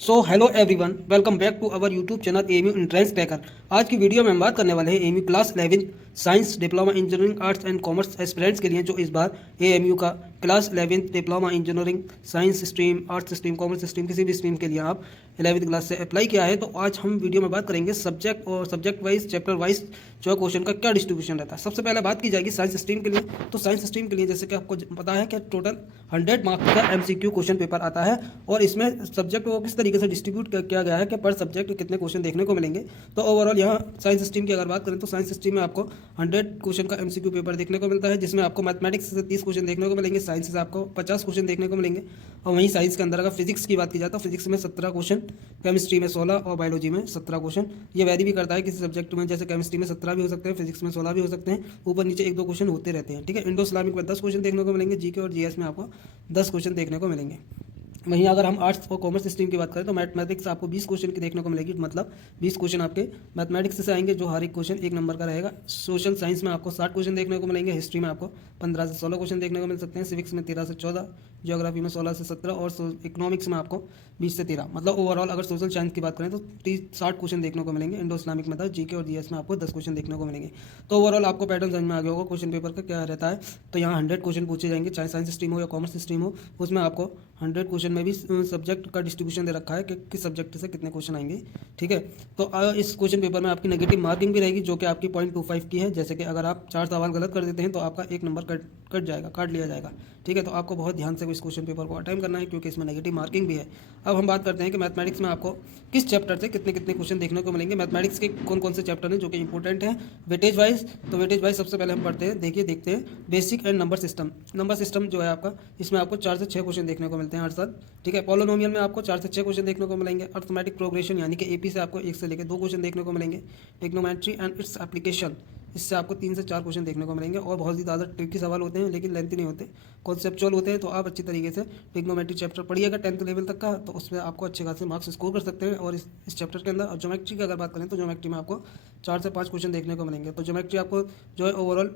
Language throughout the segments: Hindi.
So hello everyone, welcome back to our YouTube channel AMU entrance cracker. आज की वीडियो में हम बात करने वाले हैं AMU class 11 science diploma engineering arts and commerce aspirants के लिए, जो इस बार एएमयू का class 11 diploma engineering science stream, arts stream, commerce stream, किसी भी स्ट्रीम के लिए आप 11वीं क्लास से अप्लाई किया है। तो आज हम वीडियो में बात करेंगे सब्जेक्ट और सब्जेक्ट वाइज, चैप्टर वाइज जो क्वेश्चन का क्या डिस्ट्रीब्यूशन रहता है। सबसे पहले बात की जाएगी साइंस स्ट्रीम के लिए। तो साइंस स्ट्रीम के लिए जैसे कि आपको पता है कि टोटल 100 मार्क्स का एमसीक्यू क्वेश्चन पेपर आता है, और इसमें सब्जेक्ट को किस तरीके से डिस्ट्रीब्यूट किया गया है कि पर सब्जेक्ट कितने क्वेश्चन देखने को मिलेंगे। तो ओवरऑल यहाँ साइंस स्ट्रीम की अगर बात करें तो साइंस स्ट्रीम में आपको 100 क्वेश्चन का एमसीक्यू पेपर देखने को मिलता है, जिसमें आपको मैथमेटिक्स से 30 क्वेश्चन देखने को मिलेंगे, साइंस से आपको 50 क्वेश्चन देखने को मिलेंगे। और वहीं साइंस के अंदर अगर फिजिक्स की बात की जाए तो फिजिक्स में 17 क्वेश्चन, केमिस्ट्री में 16 और बायोलॉजी में 17 क्वेश्चन। ये वैरी भी करता है किसी सब्जेक्ट में, जैसे केमिस्ट्री में 17 भी हो सकते हैं, फिजिक्स में 16 भी हो सकते हैं, ऊपर नीचे 1-2 क्वेश्चन होते रहते हैं। ठीक है, इंडो इस्लामिक में 10 क्वेश्चन देखने को मिलेंगे, जीके और जीएस में आपको 10 क्वेश्चन देखने को मिलेंगे। वहीं अगर हम आर्ट्स और कॉमर्स स्ट्रीम की बात करें तो मैथमेटिक्स आपको 20 क्वेश्चन की देखने को मिलेगी, मतलब 20 क्वेश्चन आपके मैथमेटिक्स से आएंगे, जो हर एक क्वेश्चन 1 नंबर का रहेगा। सोशल साइंस में आपको 60 क्वेश्चन देखने को मिलेंगे, हिस्ट्री में आपको 15 से 16 क्वेश्चन देखने को मिल सकते हैं, सिविक्स में 13 से 14, ज्योग्राफी में 16 से 17 और इकोनॉमिक्स में आपको 20 से 13। मतलब ओवरऑल अगर सोशल साइंस की बात करें तो 60 क्वेश्चन देखने को मिलेंगे। इंडो इस्लामिक में 10, जीके और जीएस में आपको 10 क्वेश्चन देखने को मिलेंगे। तो ओवरऑल आपको पैटर्न समझ में आ गया होगा क्वेश्चन पेपर का क्या रहता है। तो यहाँ 100 क्वेश्चन पूछे जाएंगे, चाहे साइंस स्ट्रीम हो या कॉमर्स स्ट्रीम हो। उसमें आपको 100 क्वेश्चन में भी सब्जेक्ट का डिस्ट्रीब्यूशन दे रखा है कि किस सब्जेक्ट से कितने क्वेश्चन आएंगे। ठीक है, तो इस क्वेश्चन पेपर में आपकी नेगेटिव मार्किंग भी रहेगी, जो कि आपकी 0.25 की है। जैसे कि अगर आप 4 सवाल गलत कर देते हैं तो आपका 1 नंबर कट जाएगा, काट लिया जाएगा। ठीक है, तो आपको बहुत ध्यान से इस क्वेश्चन पेपर को अटेम्प्ट करना है, क्योंकि इसमें नेगेटिव मार्किंग भी है। अब हम बात करते हैं कि मैथमेटिक्स में आपको किस चैप्टर से कितने कितने क्वेश्चन देखने को मिलेंगे। मैथमेटिक्स के कौन कौन से चैप्टर हैं जो कि इंपॉर्टेंट हैं वेटेज वाइज। तो वेटेज वाइज सबसे पहले हम पढ़ते हैं, देखते हैं basic and number system. Number system जो है आपका, इसमें आपको 4 से 6 क्वेश्चन देखने को मिलते हैं हर साल। ठीक है, पॉलिनोमियल में आपको 4 से 6 क्वेश्चन देखने को मिलेंगे। अर्थमेटिक प्रोग्रेशन यानी कि एपी से आपको 1 से लेकर 2 क्वेश्चन देखने को मिलेंगे। टेक्नोमेट्री एंड इट्स एप्लीकेशन, इससे आपको 3 से 4 क्वेश्चन देखने को मिलेंगे, और बहुत ही ज़्यादा ट्रिकी सवाल होते हैं, लेकिन लेंथी नहीं होते, कॉन्सेप्चुअल होते हैं। तो आप अच्छी तरीके से टिग्नोमेट्री चैप्टर पढ़िएगा 10th लेवल तक का, तो उसमें आपको अच्छे खासे मार्क्स स्कोर कर सकते हैं। और इस चैप्टर के अंदर, और ज्योमेट्री की अगर बात करें तो ज्योमेट्री में आपको 4 से 5 क्वेश्चन देखने को मिलेंगे। तो ज्योमेट्री आपको जो है ओवरऑल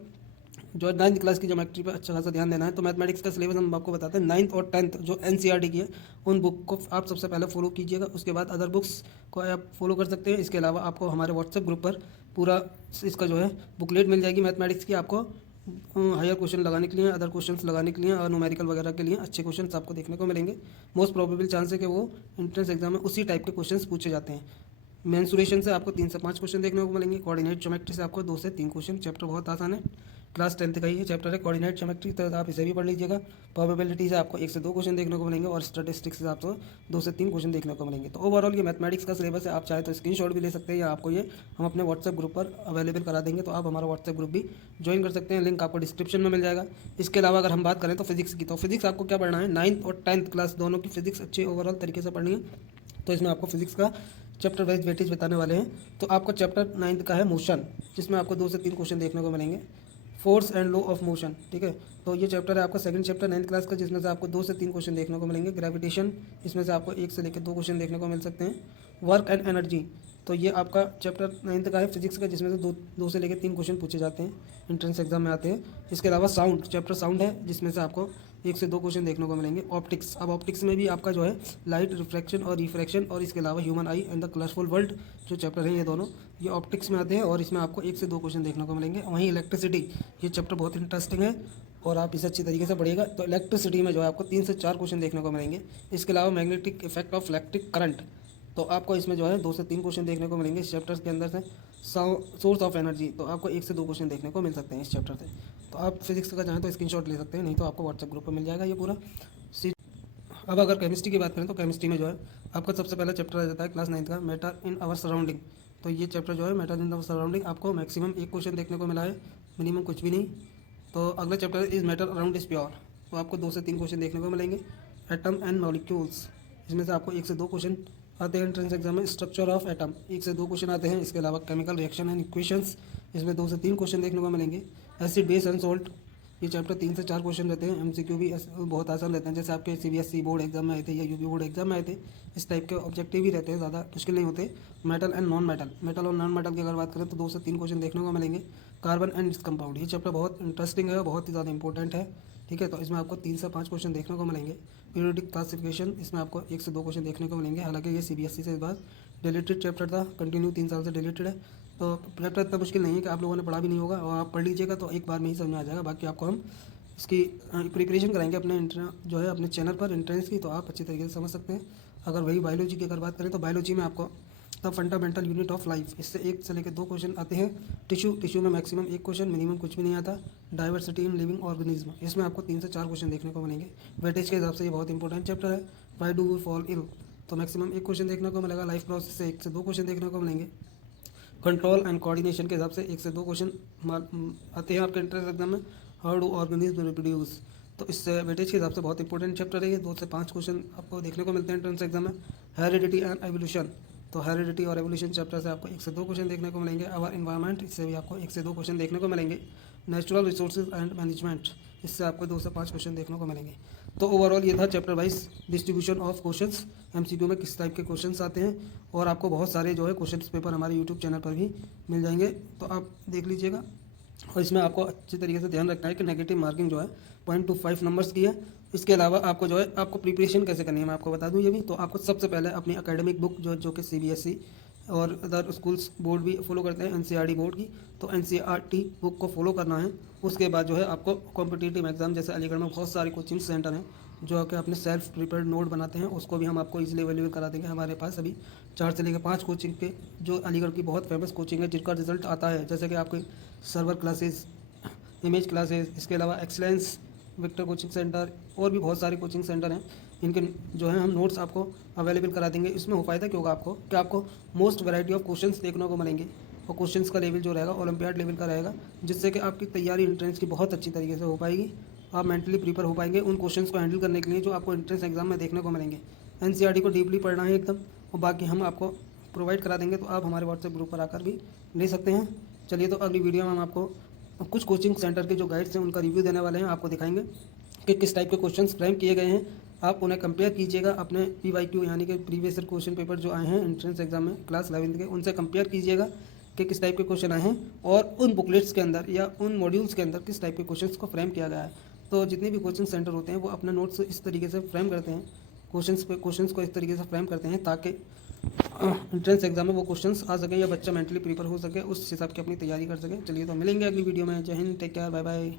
जो है 9th क्लास की ज्योमेट्री पर अच्छा खासा ध्यान देना है। तो मैथमेटिक्स का सिलेबस हम आपको बताते हैं। 9th और 10th जो एनसीईआरटी की है, उन बुक को आप सबसे पहले फॉलो कीजिएगा, उसके बाद अदर बुक्स को आप फॉलो कर सकते हैं। इसके अलावा आपको हमारे व्हाट्सएप ग्रुप पर पूरा इसका जो है बुकलेट मिल जाएगी मैथमेटिक्स की, आपको हायर क्वेश्चन लगाने के लिए, अदर क्वेश्चंस लगाने के लिए, और न्यूमेरिकल वगैरह के लिए अच्छे क्वेश्चंस आपको देखने को मिलेंगे। मोस्ट प्रोबेबल चांस है कि वो एंट्रेंस एग्जाम में उसी टाइप के क्वेश्चंस पूछे जाते हैं। मेंसुरेशन से आपको 3 से 5 क्वेश्चन देखने को मिलेंगे। कोऑर्डिनेट ज्योमेट्री से आपको 2 से 3 क्वेश्चन। चैप्टर बहुत आसान है, क्लास 10th का ही है चैप्टर है कोऑर्डिनेट ज्योमेट्री, तो आप इसे भी पढ़ लीजिएगा। प्रोबेबिलिटी से आपको 1 से 2 क्वेश्चन देखने को मिलेंगे, और स्टैटिस्टिक्स से आपको 2 से 3 क्वेश्चन देखने को मिलेंगे। तो ओवरऑल ये मैथमेटिक्स का सिलेबस है। आप चाहे तो स्क्रीनशॉट भी ले सकते हैं, या आपको ये हम अपने व्हाट्सएप ग्रुप पर अवेलेबल करा देंगे, तो आप हमारा व्हाट्सएप ग्रुप भी ज्वाइन कर सकते हैं। लिंक आपको डिस्क्रिप्शन में मिल जाएगा। इसके अलावा अगर हम बात करें तो फिजिक्स की, तो फिजिक्स आपको क्या पढ़ना है, 9th और 10th क्लास दोनों की फिजिक्स अच्छी ओवरऑल तरीके से पढ़नी है। तो इसमें आपको फिजिक्स का चैप्टर वाइज वेटेज बताने वाले हैं। तो आपको चैप्टर 9th का है मोशन, जिसमें आपको 2 से 3 क्वेश्चन देखने को मिलेंगे। Force and law of motion, ठीक है, तो ये चैप्टर है आपका सेकंड चैप्टर 9th क्लास का, जिसमें से आपको 2 से 3 क्वेश्चन देखने को मिलेंगे। ग्रेविटेशन, इसमें से आपको 1 से लेकर 2 क्वेश्चन देखने को मिल सकते हैं। वर्क एंड एनर्जी, तो ये आपका चैप्टर 9th का है फिजिक्स का, जिसमें से दो से लेकर 3 क्वेश्चन पूछे जाते हैं, एंट्रेंस एग्जाम में आते हैं। इसके अलावा साउंड, चैप्टर साउंड है, जिसमें से आपको 1 से 2 क्वेश्चन देखने को मिलेंगे। ऑप्टिक्स, अब ऑप्टिक्स में भी आपका जो है लाइट रिफ्रैक्शन और रिफ्रैक्शन, और इसके अलावा human I and the colourful world जो चैप्टर हैं, ये दोनों ये ऑप्टिक्स में आते हैं, और इसमें आपको 1 से 2 क्वेश्चन देखने को मिलेंगे। वहीं इलेक्ट्रिसिटी, ये चैप्टर बहुत इंटरेस्टिंग है, और आप इसे अच्छी तरीके से पढ़िएगा। तो इलेक्ट्रिसिटी में जो है आपको 3 से 4 क्वेश्चन देखने को मिलेंगे। इसके अलावा magnetic effect of electric current, तो आपको इसमें जो है 2 से 3 क्वेश्चन देखने को मिलेंगे इस चैप्टर के अंदर से। सोर्स ऑफ एनर्जी, तो आपको 1 से 2 क्वेश्चन देखने को मिल सकते हैं इस चैप्टर से। तो आप फिजिक्स का चाहें तो स्क्रीनशॉट ले सकते हैं, नहीं तो आपको व्हाट्सएप ग्रुप पर मिल जाएगा ये पूरा। अब अगर केमिस्ट्री की बात करें तो केमिस्ट्री में जो है आपका सबसे पहला चैप्टर आ जाता है क्लास 9th का, मैटर इन आवर सराउंडिंग। तो ये चैप्टर जो है मैटर इन आवर सराउंडिंग, आपको मैक्सिमम 1 क्वेश्चन देखने को मिला है, मिनिमम कुछ भी नहीं। तो अगला chapter is matter around is pure, तो आपको 2 से 3 क्वेश्चन देखने को मिलेंगे। एटम एंड मॉलिक्यूल्स, इसमें से आपको 1 से 2 क्वेश्चन आते हैं एंट्रेंस एग्जाम में। स्ट्रक्चर ऑफ एटम, 1 से 2 क्वेश्चन आते हैं। इसके अलावा केमिकल रिएक्शन एंड इक्वेशंस, इसमें 2 से 3 क्वेश्चन देखने को मिलेंगे। एसिड बेस एंड सोल्ट, ये चैप्टर 3 से 4 क्वेश्चन रहते हैं। एमसीक्यू भी बहुत आसान रहते हैं, जैसे आपके सीबीएसई बोर्ड एग्जाम में आए थे या यूपी बोर्ड एग्जाम में आए थे, इस टाइप के ऑब्जेक्टिव ही रहते हैं, ज़्यादा मुश्किल नहीं होते। Metal and non metal, metal और नॉन मेटल की अगर बात करें तो 2 से 3 क्वेश्चन देखने को मिलेंगे। कार्बन एंड इट्स कंपाउंड, ये चैप्टर बहुत इंटरेस्टिंग है और बहुत ही ज़्यादा इंपॉर्टेंट है। ठीक है। तो इसमें आपको 3 से 5 क्वेश्चन देखने को मिलेंगे। पीरियोडिक क्लासिफिकेशन, इसमें आपको 1 से 2 क्वेश्चन देखने को मिलेंगे। हालांकि ये सीबीएसई से इस बार डिलीटेड चैप्टर था, कंटिन्यू 3 साल से डिलीटेड है। तो चैप्टर इतना मुश्किल नहीं है कि आप लोगों ने पढ़ा भी नहीं होगा, और आप पढ़ लीजिएगा तो एक बार में ही समझ में आ जाएगा। बाकी आपको हम इसकी प्रिपरेशन कराएंगे अपने जो है अपने चैनल पर एंट्रेंस की, तो आप अच्छी तरीके से समझ सकते हैं। अगर वही बायोलॉजी की अगर बात करें तो बायोलॉजी में आपको the fundamental unit of life, इससे 1 से लेकर 2 क्वेश्चन आते हैं। टिश्यू में मैक्सिमम 1 क्वेश्चन, मिनिमम कुछ भी नहीं आता। डाइवर्सिटी इन लिविंग ऑर्गेनिज्म, इसमें आपको 3 से 4 क्वेश्चन देखने को मिलेंगे। वेटेज के हिसाब से ये बहुत इंपॉर्टेंट चैप्टर है। Why do we fall ill, तो मैक्सिमम 1 क्वेश्चन देखने को मिलेगा। लाइफ प्रोसेस से 1 से 2 क्वेश्चन देखने को मिलेंगे। कंट्रोल एंड कोऑर्डिनेशन के हिसाब से 1 से 2 क्वेश्चन आते हैं आपके एंट्रेंस एग्जाम में। हाउ डू ऑर्गेनिज्म रिप्रोड्यूस, तो इससे वेटेज के हिसाब से बहुत इंपॉर्टेंट चैप्टर है ये। 2 से 5 क्वेश्चन आपको देखने को मिलते हैं एंट्रेंस एग्जाम में। हेरिडिटी एंड एवोल्यूशन, तो हेरिडिटी और एवोल्यूशन चैप्टर से आपको 1 से 2 क्वेश्चन देखने को मिलेंगे। आवर एनवायरनमेंट, इससे भी आपको 1 से 2 क्वेश्चन देखने को मिलेंगे। नेचुरल रिसोर्सेज एंड मैनेजमेंट, इससे आपको 2 से 5 क्वेश्चन देखने को मिलेंगे। तो ओवरऑल ये था chapter wise distribution of questions, MCQ में किस टाइप के क्वेश्चंस आते हैं। और आपको बहुत सारे जो है क्वेश्चंस पेपर हमारे यूट्यूब चैनल पर भी मिल जाएंगे, तो आप देख लीजिएगा। और इसमें आपको अच्छी तरीके से ध्यान रखना है कि नेगेटिव मार्किंग जो है 0.25 नंबर्स की है। इसके अलावा आपको जो है आपको प्रिपरेशन कैसे करनी है मैं आपको बता दूं ये भी। तो आपको सबसे पहले अपनी एकेडमिक बुक जो कि सीबीएसई और अदर स्कूल्स बोर्ड भी फॉलो करते हैं, एनसीईआरटी बोर्ड की, तो एनसीईआरटी बुक को फॉलो करना है। उसके बाद जो है आपको कॉम्पिटिटिव एग्जाम, जैसे अलीगढ़ में बहुत सारे कोचिंग सेंटर हैं जो कि अपने सेल्फ प्रिपेयर्ड नोट बनाते हैं, उसको भी हम आपको इजीली अवेलेबल करा देंगे। हमारे पास अभी 4 से लेकर 5 कोचिंग के जो अलीगढ़ की बहुत फेमस कोचिंग है जिनका रिजल्ट आता है, जैसे कि आपके सर्वर क्लासेस, इमेज क्लासेस, इसके अलावा एक्सलेंस, विक्टर कोचिंग सेंटर, और भी बहुत सारे कोचिंग सेंटर हैं। इनके जो है हम नोट्स आपको अवेलेबल करा देंगे। इसमें हो फ़ायदा क्या होगा आपको कि आपको मोस्ट वैरायटी ऑफ क्वेश्चंस देखने को मिलेंगे, और क्वेश्चंस का लेवल जो रहेगा ओलंपियाड लेवल का रहेगा, जिससे कि आपकी तैयारी एंट्रेंस की बहुत अच्छी तरीके से हो पाएगी। आप मेंटली प्रिपेयर हो पाएंगे उन क्वेश्चंस को हैंडल करने के लिए जो आपको एंट्रेंस एग्जाम में देखने को मिलेंगे। एनसीईआरटी को डीपली पढ़ना है एकदम, और बाकी हम आपको प्रोवाइड करा देंगे, तो आप हमारे व्हाट्सएप ग्रुप पर आकर भी ले सकते हैं। चलिए, तो अगली वीडियो में हम आपको कुछ कोचिंग सेंटर के जो गाइड्स हैं उनका रिव्यू देने वाले हैं, आपको दिखाएंगे कि किस टाइप के क्वेश्चंस फ्रेम किए गए हैं। आप उन्हें कंपेयर कीजिएगा अपने पीवाईक्यू यानी कि प्रीवियस ईयर क्वेश्चन पेपर जो आए हैं एंट्रेंस एग्जाम में क्लास 11th के, उनसे कंपेयर कीजिएगा कि किस टाइप के क्वेश्चन आए हैं, और उन बुकलेट्स के अंदर या उन मॉड्यूल्स के अंदर किस टाइप के क्वेश्चंस को फ्रेम किया गया है। तो जितने भी कोचिंग सेंटर होते हैं वो अपने नोट्स इस तरीके से फ्रेम करते हैं, क्वेश्चंस को इस तरीके से फ्रेम करते हैं ताकि एंट्रेंस एग्जाम में वो क्वेश्चंस आ सके या बच्चा मेंटली प्रिपेयर हो सके, उस हिसाब की अपनी तैयारी कर सके। चलिए, तो मिलेंगे अगली वीडियो में। जय हिंद, टेक केयर, बाय बाय।